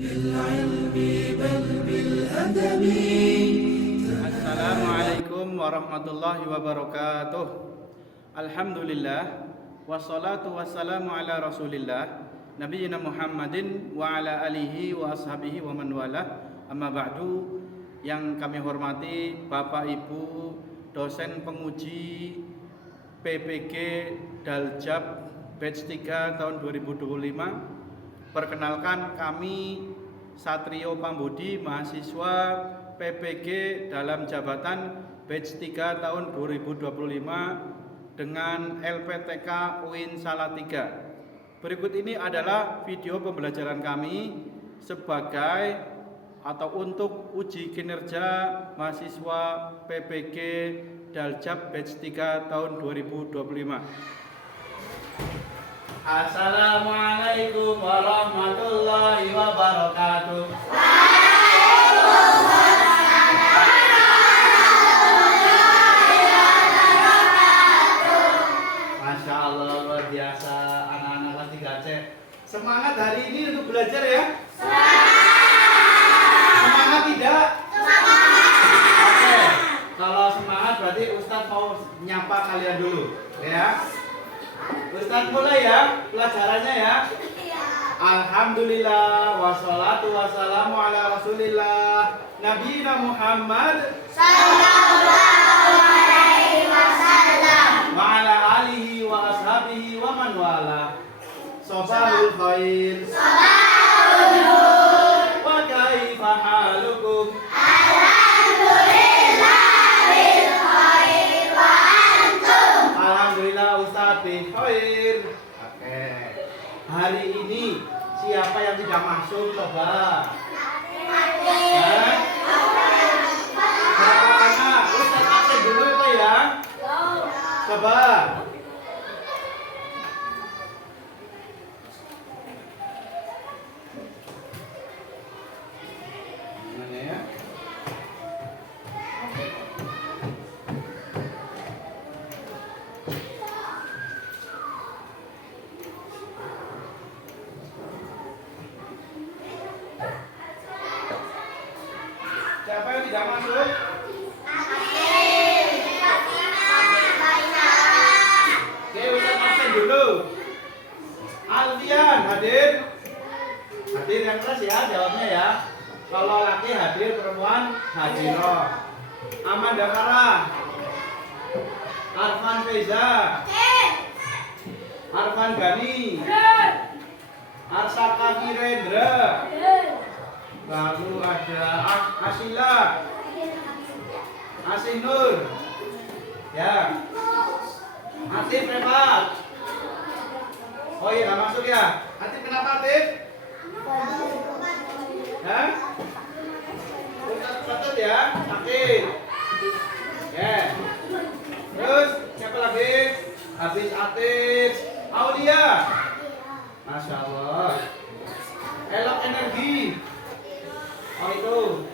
بالعلم بل بالأدب. Assalamualaikum warahmatullahi wabarakatuh. Alhamdulillah wassalatu wassalamu ala rasulillah nabiyina Muhammadin wa ala alihi wa ashabihi wa man wala. Amma ba'du. Yang kami hormati Bapak Ibu dosen penguji PPG Daljab batch 3 tahun 2025. Perkenalkan, kami Satrio Pambudi, mahasiswa PPG dalam jabatan batch 3 tahun 2025 dengan LPTK UIN Salatiga. Berikut ini adalah video pembelajaran kami sebagai atau untuk uji kinerja mahasiswa PPG Daljab batch 3 tahun 2025. Assalamualaikum warahmatullahi wabarakatuh. Masya Allah, luar biasa anak-anak kelas 3C. Semangat hari ini untuk belajar ya? Semangat tidak? Oke, kalau semangat berarti Ustadz mau nyapa kalian dulu ya. Ustadz mulai ya pelajarannya ya. Alhamdulillah wassalatu wassalamu ala rasulillah nabiyina Muhammad sallallahu alaihi wasallam wa ala alihi wa ashabihi wa man wala. Sabahul khair, sabahul nur, wa kaifa halukum? Khair. Oke. Hari ini siapa yang tidak masuk coba? Berapa anak? Ustaz absen dulu itu ya. Coba. Gimana ya? Siapa yang tidak masuk? Oke, Ustaz absen dulu. Alfian hadir? Hadir yang kelas ya, jawabnya ya. Kalau laki hadir, perempuan hadiroh. Amanda Farah, Arfan Feza, Arfan Gani, Arsaka Virendra. Lalu ada Asila, Asinur, ya, Atif Repat. Oh iya, nggak masuk ya. Atif kenapa Atif? Hah? Catat ya, Atif. Ya. Terus siapa lagi? Habis Atif, Aulia. Masya Allah. Elok energi. Oh itu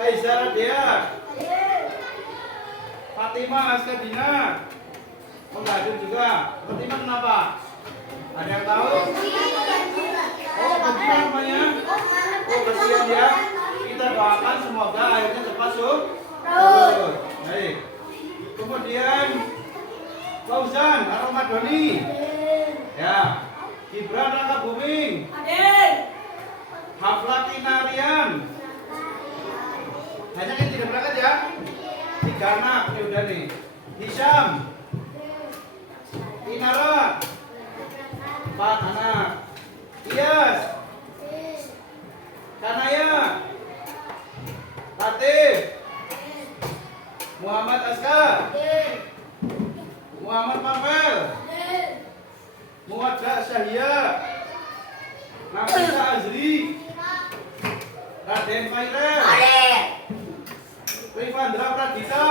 Faizal Radia, Fatimah Askadina. Oh nggak hadir juga. Fatimah kenapa? Ada yang tahu? Oh begitu namanya. Oh kasihan ya. Kita doakan semoga airnya cepat surut. Baik. Kemudian Fauzan Aromadoni. Ya. Gibran Raka Buming. Haflati Narian. Hanya yang tidak berangkat ya. 3 anak ini udah nih. Hisham, Inara, 4 anak. Iyas, Kanaya, Latif, Muhammad Askar, Muhammad Pavel, Muwadda Syahia, Nafisa Azri, Raden Fairel, Rifandra Pradita,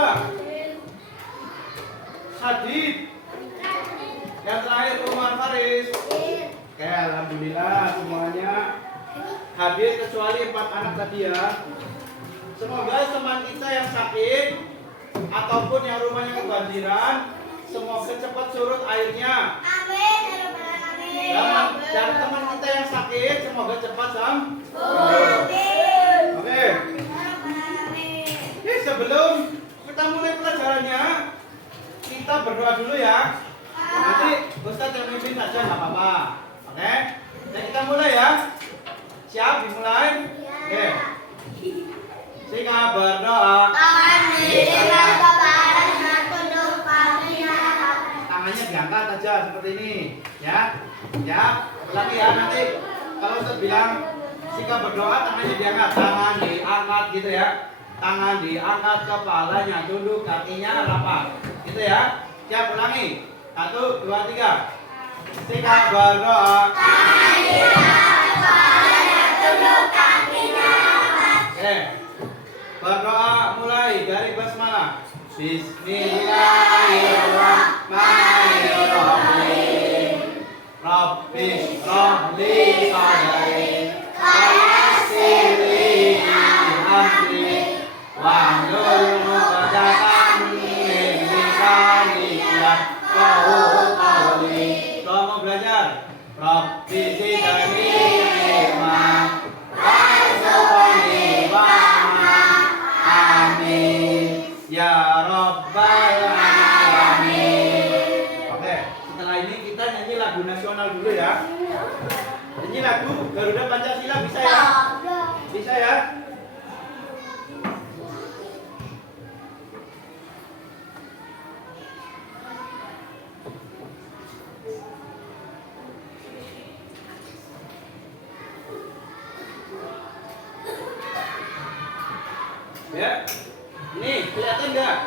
Sadid, yang terakhir Umar Faris. Oke, alhamdulillah semuanya hadir kecuali 4 anak tadi ya. Semoga teman kita yang sakit ataupun yang rumahnya kebanjiran, semoga cepat surut airnya. Amin. Dan teman kita yang sakit semoga cepat sembuh. Oke. Oke, sebelum kita mulai pelajarannya, kita berdoa dulu ya. Nanti Ustadz yang mimpin saja nggak apa-apa. Oke. Dan kita mulai ya. Siap dimulai? Oke. Singkat berdoa. Tangannya diangkat aja seperti ini, ya. Ya, ulangi ya nanti. Kalau Ustadz bilang singkat berdoa, tangannya diangkat, tangan diangkat gitu ya. Tangan diangkat, kepalanya tunduk, kakinya rapat, gitu ya. Siap, ulangi. 1, 2, 3. Singkat berdoa. Oke. Berdoa mulai dari basmalah. Bismillahirrahmanirrahim. Rabbis rahli sadri wa yassir li amri wahlul 'uqdatam min lisani yafqahu qawli. Kita mau belajar. Rabbi zidni ilma warzuqni fahma. Amin ya rabbal alamin. Oke, setelah ini kita nyanyi lagu nasional dulu ya. Nyanyi lagu Garuda Pancasila bisa ya? Bisa ya? Ya, ini kelihatan nggak?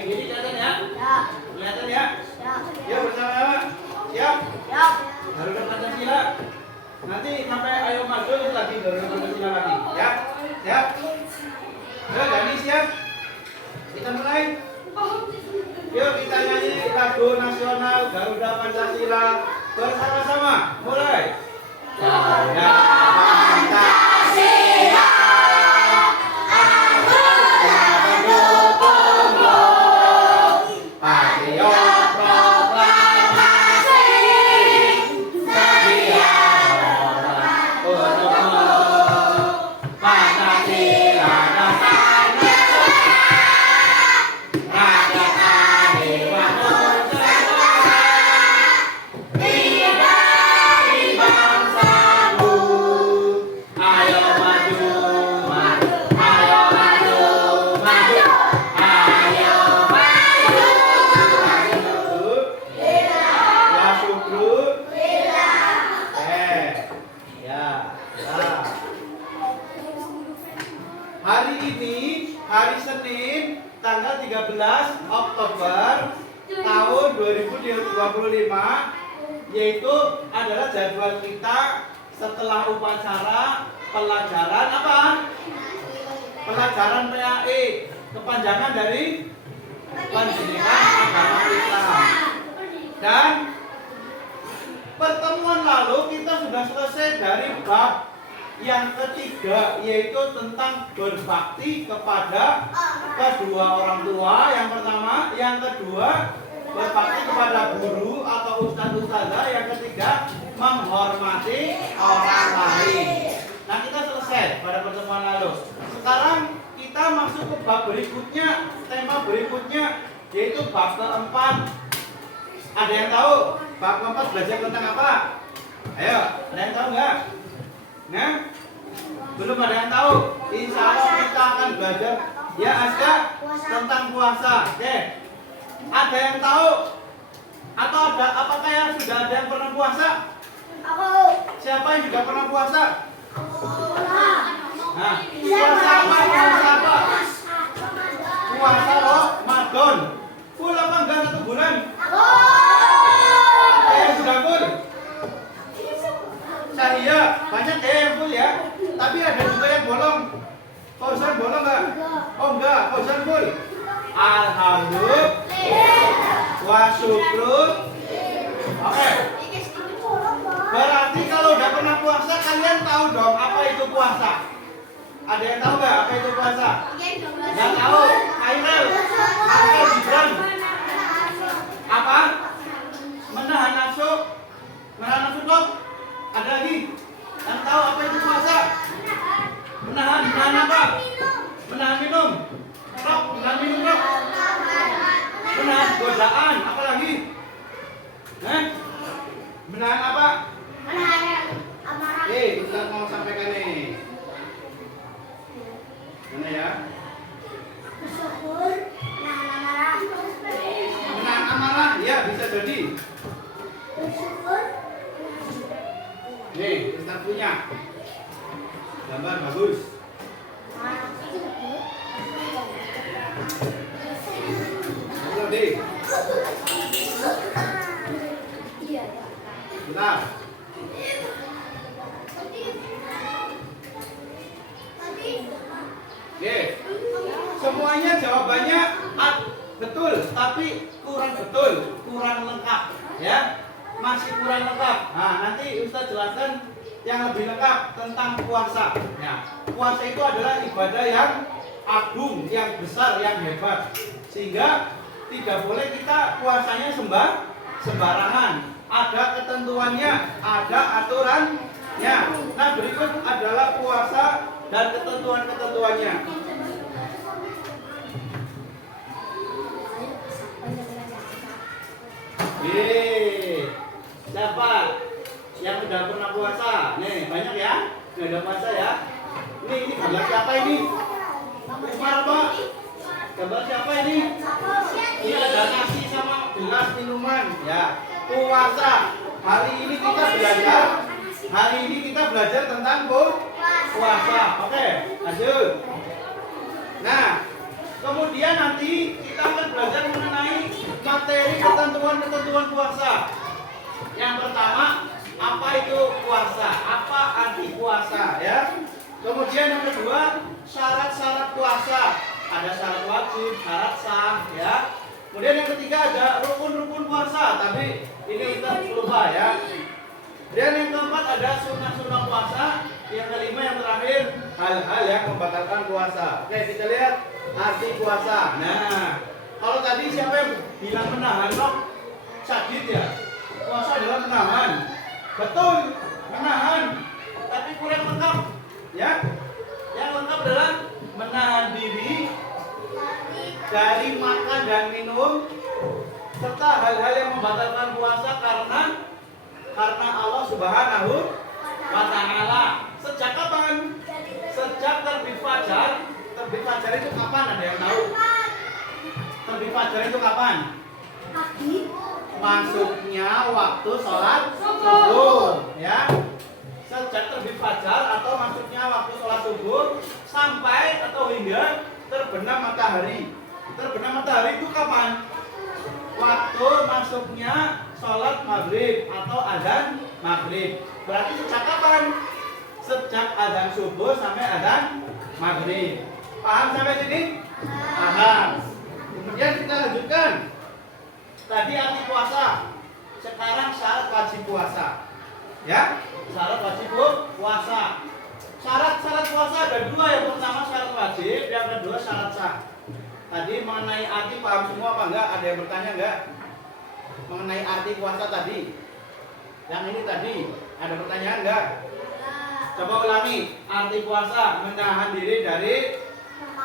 Gini kelihatan ya? Kelihatan ya? Ya bersama-sama. Siap? Garuda Pancasila. Nanti sampai ayo maju lagi Garuda Pancasila lagi. Ya? Siap? Ya, Dani siap? Kita mulai. Yuk kita nyanyi lagu nasional Garuda Pancasila bersama-sama. Mulai. Garuda Pancasila, patriot proklamasi, sedia untuk Pancasila dasar hari ini, hari Senin, tanggal 13 Oktober tahun 2025, yaitu adalah jadwal kita setelah upacara pelajaran apa? Pelajaran PAI, kepanjangan dari Pendidikan Agama Islam. Dan pertemuan lalu kita sudah selesai dari bab yang ketiga, yaitu tentang berbakti kepada kedua orang tua. Yang pertama, yang kedua berbakti kepada guru atau ustadz-ustadzah. Yang ketiga, menghormati orang lain. Nah, kita selesai pada pertemuan lalu. Sekarang kita masuk ke bab berikutnya, tema berikutnya, yaitu bab keempat. Ada yang tahu bab keempat belajar tentang apa? Ayo, ada yang tahu nggak? Nah, belum ada yang tahu. Insya Allah kita akan belajar ya Aska tentang puasa. Oke, ada yang tahu? Atau ada apakah yang sudah ada yang pernah puasa? Aku. Siapa yang juga pernah puasa? Nah, Puasa apa? Puasa Ramadan. Full apa enggak 1 bulan? Ada yang sudah full? Saya banyak yang full ya. Tapi ada juga yang bolong. Fauzan bolong enggak? Oh enggak, Fauzan full. Alhamdulillah. Wa syukur. Oke. Berarti kalau udah pernah puasa, kalian tahu dong apa itu puasa? Ada yang tahu nggak apa itu puasa? Nggak tahu. Khairul, Gibran. Apa? Menahan nafsu. Menahan nafsu kok? Ada lagi? Yang tahu apa itu puasa? Menahan apa? Menahan minum. Kok? Menahan minum kok? Menahan godaan. Apa lagi? Menahan apa? Ustaz mau sampaikan nih. Mana ya? Menahan amarah, ya bisa jadi. Nih, Ustaz punya. Gambar bagus. Jadi. Bentar. Oke. Semuanya jawabannya betul, tapi kurang betul, kurang lengkap, ya. Masih kurang lengkap. Nah, nanti Ustaz jelaskan yang lebih lengkap tentang puasa. Ya, puasa itu adalah ibadah yang agung, yang besar, yang hebat. Sehingga tidak boleh kita puasanya sembarangan. Ada ketentuannya, ada aturannya. Nah, berikut adalah puasa dan ketentuan-ketentuannya. Siapa yang udah pernah puasa? Nih, banyak ya? Nggak ada puasa ya? Ini gambar siapa ini? Umar apa? Gambar siapa ini? Ini ada nasi sama gelas minuman. Ya, puasa. Hari ini kita belajar tentang puasa. Oke, lanjut. Nah, kemudian nanti kita akan belajar mengenai materi ketentuan puasa. Yang pertama, apa itu puasa? Apa arti puasa, ya? Kemudian yang kedua, syarat-syarat puasa. Ada syarat wajib, syarat sah, ya. Kemudian yang ketiga ada rukun-rukun puasa. Tapi ini kita lupa, ya. Dan yang keempat ada sunnah-sunnah puasa. Yang kelima, yang terakhir, hal-hal yang membatalkan puasa. Oke, kita lihat arti puasa. Nah, kalau tadi siapa yang bilang menahan kok? Syadid ya? Puasa adalah menahan. Betul, menahan. Tapi kurang lengkap, ya. Yang lengkap adalah menahan diri dari makan dan minum serta hal-hal yang membatalkan puasa karena Allah Subhanahu wa Ta'ala. Sejak kapan? Sejak terbit fajar. Terbit fajar itu kapan? Ada yang tahu? Terbit fajar itu kapan? Masuknya waktu sholat subuh, ya. Sejak terbit fajar atau masuknya waktu sholat subuh sampai atau hingga terbenam matahari. Terbenam matahari itu kapan? Waktu masuknya sholat maghrib atau azan maghrib. Berarti sejak kapan? Sejak azan subuh sampai azan maghrib. Paham sampai sini? Paham. Kemudian kita lanjutkan. Tadi arti puasa. Sekarang syarat wajib puasa. Ya, syarat wajib puasa. Syarat puasa ada dua. Yang pertama syarat wajib, yang kedua syarat sah. Tadi mengenai arti paham semua apa enggak? Ada yang bertanya enggak? Mengenai arti puasa tadi. Yang ini tadi, ada pertanyaan enggak? Coba ulangi. Arti puasa menahan diri dari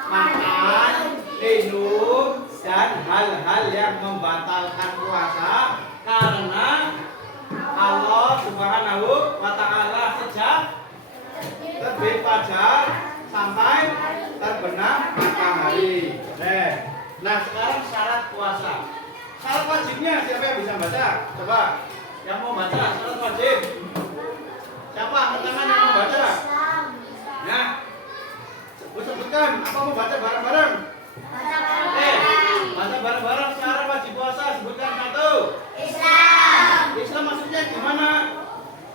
makan, minum, dan hal-hal yang membatalkan puasa karena Allah Subhanahu wa Ta'ala sejak terbit fajar sampai terbenam matahari. Nah, sekarang syarat puasa. Syarat wajibnya siapa yang bisa baca? Coba yang mau baca syarat wajib. Siapa angkat tangan yang mau baca? Ya, sebutkan apa mau baca bareng-bareng? Baca bareng-bareng syarat wajib puasa. Sebutkan satu. Islam maksudnya gimana?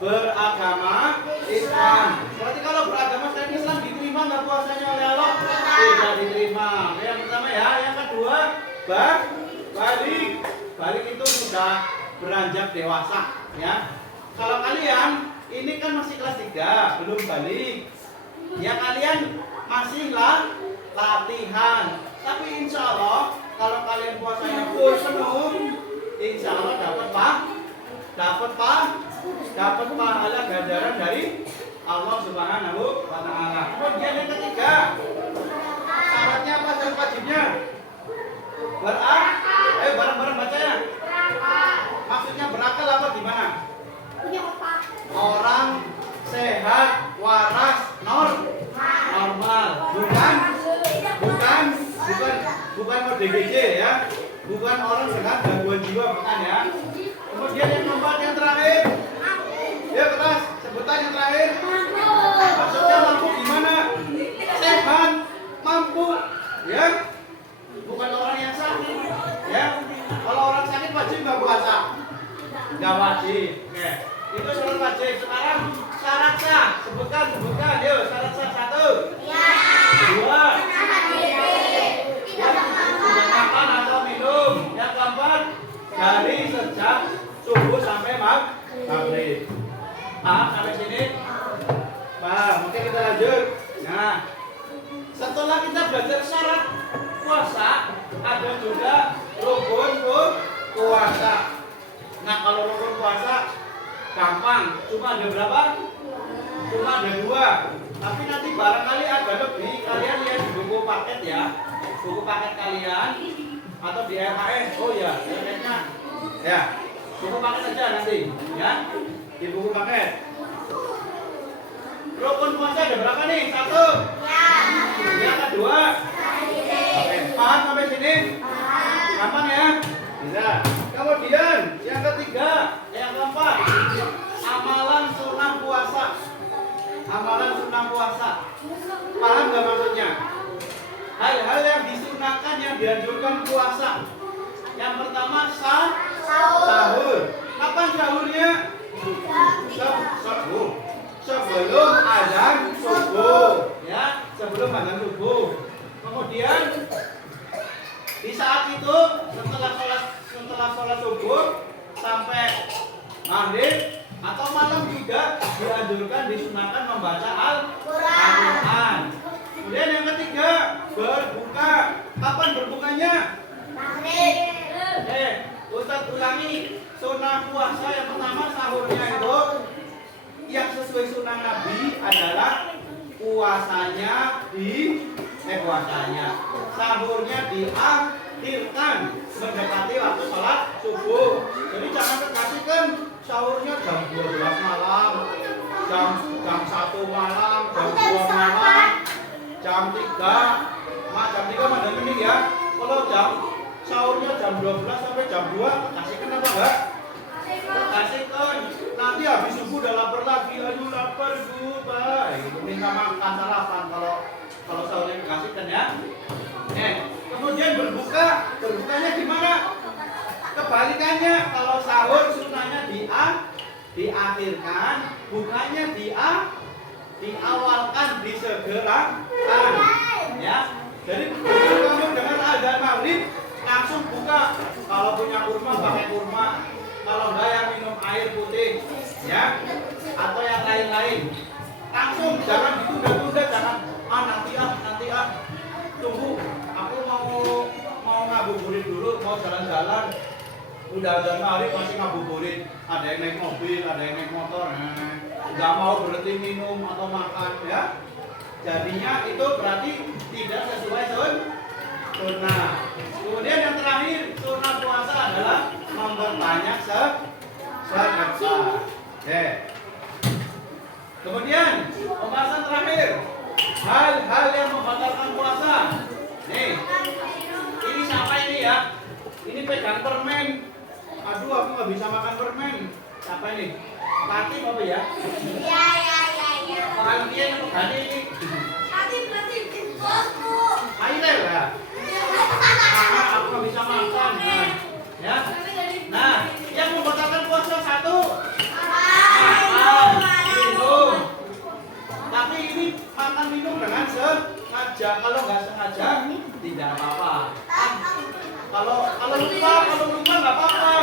Beragama Islam. Berarti kalau beragama selain Islam diterima nggak puasanya oleh Allah? Tidak diterima. Yang pertama ya. Yang kedua, balik itu sudah beranjak dewasa, ya. Kalau kalian ini kan masih kelas 3, belum balik. Ya kalian masih latihan. Tapi insya Allah kalau kalian puasanya full penuh, insya Allah dapat pahala ganjaran dari Allah Subhanahu wa Ta'ala. Kemudian yang ketiga, syaratnya apa? Syarat wajibnya bareng-bareng bacanya. Maksudnya berakal apa gimana? Orang sehat, waras, normal, bukan ODGJ ya, bukan orang dengan gangguan jiwa, bukan ya. Kemudian yang keempat, yang terakhir, ya keras, sebutan yang terakhir. Maksudnya mampu gimana? Sehat, mampu, ya. Bukan orang yang sakit, ya. Kalau orang sakit wajib nggak puasa? Nggak wajib. Oke. Itu syarat wajib. Sekarang syarat sah. Sebutkan. Yuk, syarat sah 1. Ya. 2. Tidak makan atau minum. Yang keempat, dari sejak subuh sampai maghrib. Paham sampai sini? Paham. Oke, kita lanjut. Nah, setelah kita belajar syarat puasa, ada juga rukun puasa. Nah, kalau rukun puasa gampang, cuma ada berapa? Cuma ada 2. Tapi nanti barangkali ada lebih. Kalian lihat di buku paket ya, buku paket kalian atau di LHS. Oh ya, LHS-nya ya, buku paket aja nanti ya, di buku paket. Rukun puasa ada berapa nih? 1. Yang kedua. Oke, paham sampai sini? Gampang ya? Bisa. Kemudian yang ketiga, yang keempat, amalan sunnah puasa. Amalan sunnah puasa. Paham nggak maksudnya? Hal-hal yang disunahkan, yang dianjurkan puasa. Yang pertama sahur. Kapan sahurnya? Sebelum azan subuh, ya, sebelum azan subuh. Kemudian di saat itu setelah sholat subuh sampai maghrib atau malam juga dianjurkan, disunahkan membaca Al-Quran. Kemudian yang ketiga, berbuka. Kapan berbukanya? Maghrib. Ustaz ulangi. Sunnah puasa yang pertama sahurnya itu yang sesuai sunnah Nabi adalah puasanya sahurnya diakhirkan mendekati waktu sholat subuh. Jadi jangan terkasihkan sahurnya jam 12 malam, jam 1 malam, jam 2 malam, jam 3. Jam 3 malam ini ya. Kalau sahurnya jam 12 sampai jam 2, kasihkan apa enggak? Kasihkan. Nanti habis subuh udah lapar lagi. Aduh lapar Bu, Pak. Minta makan sarapan kalau sahurnya dikasihkan ya. Kemudian berbukanya gimana? Kebalikannya, kalau sahur sunnahnya diakhirkan, bukanya diawalkan, disegerakan, ya. Jadi kamu dengan azan maghrib langsung buka. Kalau punya kurma pakai kurma, kalau enggak ya minum air putih, ya, atau yang lain-lain. Langsung, jangan ditunda-tunda, jangan nanti tunggu. Aku mau ngabuburit dulu, mau jalan-jalan. Udah azan maghrib masih ngabuburit. Ada yang naik mobil, ada yang naik motor. Nggak mau berhenti minum atau makan, ya. Jadinya itu berarti tidak sesuai sunnah. Kemudian yang terakhir, sunnah puasa adalah memperbanyak sedekah. Kemudian pembahasan terakhir, hal-hal yang membatalkan puasa. Nih, ini siapa ini ya? Ini pegang permen. Aduh, aku nggak bisa makan permen. Siapa ini? Latif apa ya? Ya. Pengantian apa gani ini? Latif, bosku. Ayo ya. Aku nggak bisa makan. Nah, ya. Nah, yang membatalkan puasa 1. Minum. Tapi ini makan minum dengan sengaja. Kalau nggak sengaja tidak apa-apa. Kalau lupa nggak apa-apa.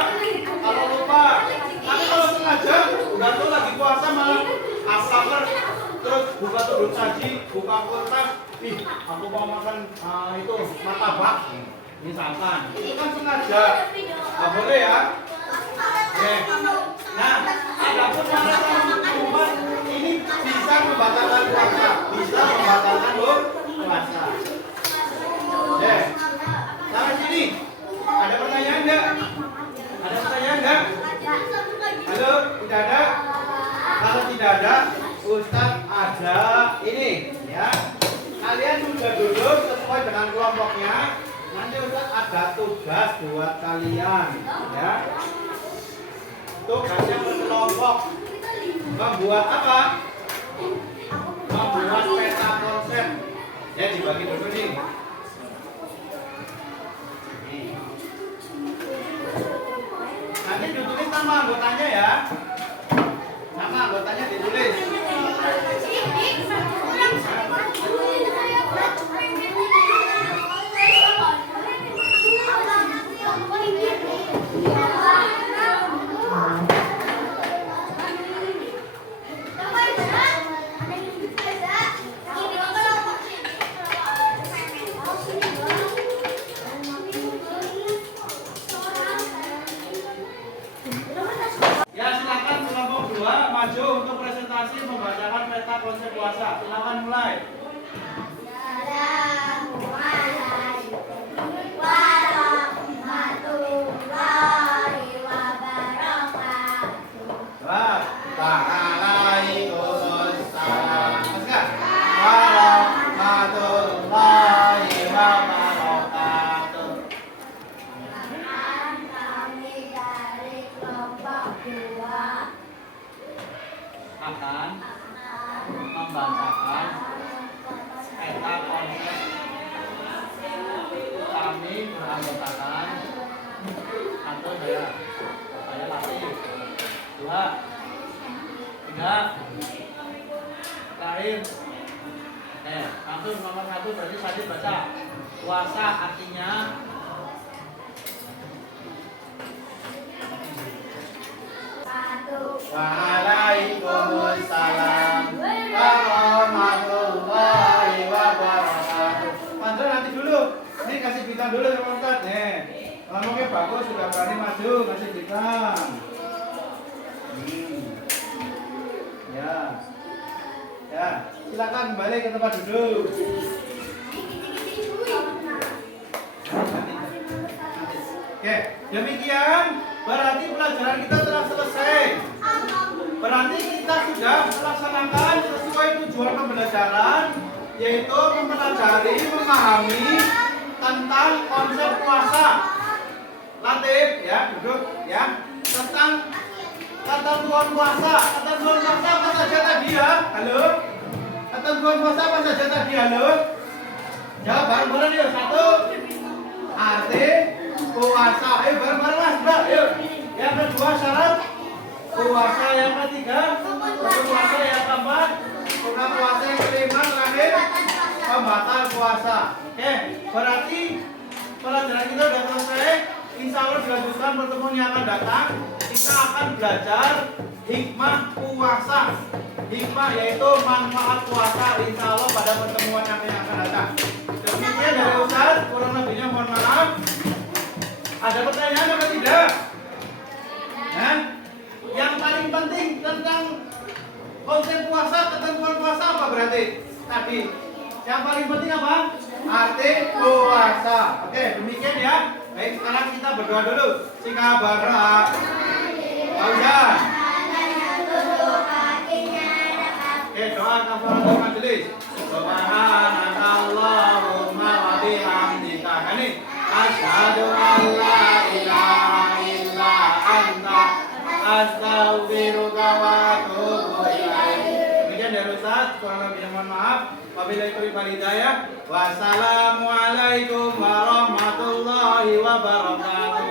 Kalau lupa. Tapi kalau sengaja, udah tuh lagi puasa malam, lapar, terus buka turut saji, buka kulkas, ih aku mau makan itu martabak misalkan, itu kan sengaja, nggak boleh ya. Oke. Nah, adapun minuman ini bisa membatalkan puasa, bisa membatalkan puasa. Oke. Sampai sini, ada pertanyaan enggak? Ada pertanyaan enggak? Halo, tidak ada? Kalau tidak ada, Ustadz ada ini ya. Kalian sudah duduk sesuai dengan kelompoknya. Nanti Ustadz ada tugas buat kalian ya. Tugasnya berkelompok. Membuat apa? Membuat peta konsep. Ya dibagi dulu nih. Nanti ditulis nama anggotanya ya. Nama anggotanya ditulis. Ya silakan kelompok 2 maju untuk presentasi membacakan peta konsep puasa. Silakan mulai. Waalaikumsalam. Mas enggak? Warahmatullahi wabarakatuh. Akan membacakan peta konsep. Kami beranggotakan satu saya latih 2 3 terakhir. Langsung nomor 1 berarti Sadid baca. Puasa artinya Waalaikumsalam warahmatullahi wabarakatuh. Mandor nanti dulu. Ini kasih bintang dulu sama Ustaz. Nih. Ngomongnya bagus, sudah berani maju, kasih bintang. Ya. Ya, silakan kembali ke tempat duduk. Oke, demikian berarti pelajaran kita telah selesai. Berarti kita sudah melaksanakan sesuai tujuan pembelajaran, yaitu mempelajari, memahami tentang konsep puasa. Latif ya, duduk ya. Tentang ketentuan puasa. Ketentuan puasa apa saja tadi ya? Halo? Ketentuan puasa apa saja tadi? Halo? Jawab bareng-bareng yuk. 1. Arti puasa. Ayo bareng-bareng Mas, Mbak. Yuk. Yang kedua syarat puasa, yang ketiga puasa, yang keempat buka puasa, yang kelima terakhir pembatal puasa. Oke, berarti pelajaran kita sudah selesai. Insya Allah dilanjutkan pertemuan yang akan datang. Kita akan belajar hikmah puasa. Hikmah yaitu manfaat puasa. Insya Allah pada pertemuan yang akan datang. Demikian dari Ustaz, kurang lebihnya mohon maaf. Ada pertanyaan atau tidak? Yang paling penting tentang konsep puasa, ketentuan puasa apa berarti? Tadi. Yang paling penting apa? Arti puasa. Oke, demikian ya. Baik, sekarang kita berdoa dulu. Sika bara. Fauzan. Oke, doa kafaratul majelis. Subhanakallahumma wa bihamdika. Ini asyhadu an la ilaha illa anta astaghfiruka wa atubu ilaik. Demikian dari Ustaz, kurang lebihnya mohon maaf. Wabillahi taufiq wal hidayah. Wassalamualaikum warahmatullahi wabarakatuh.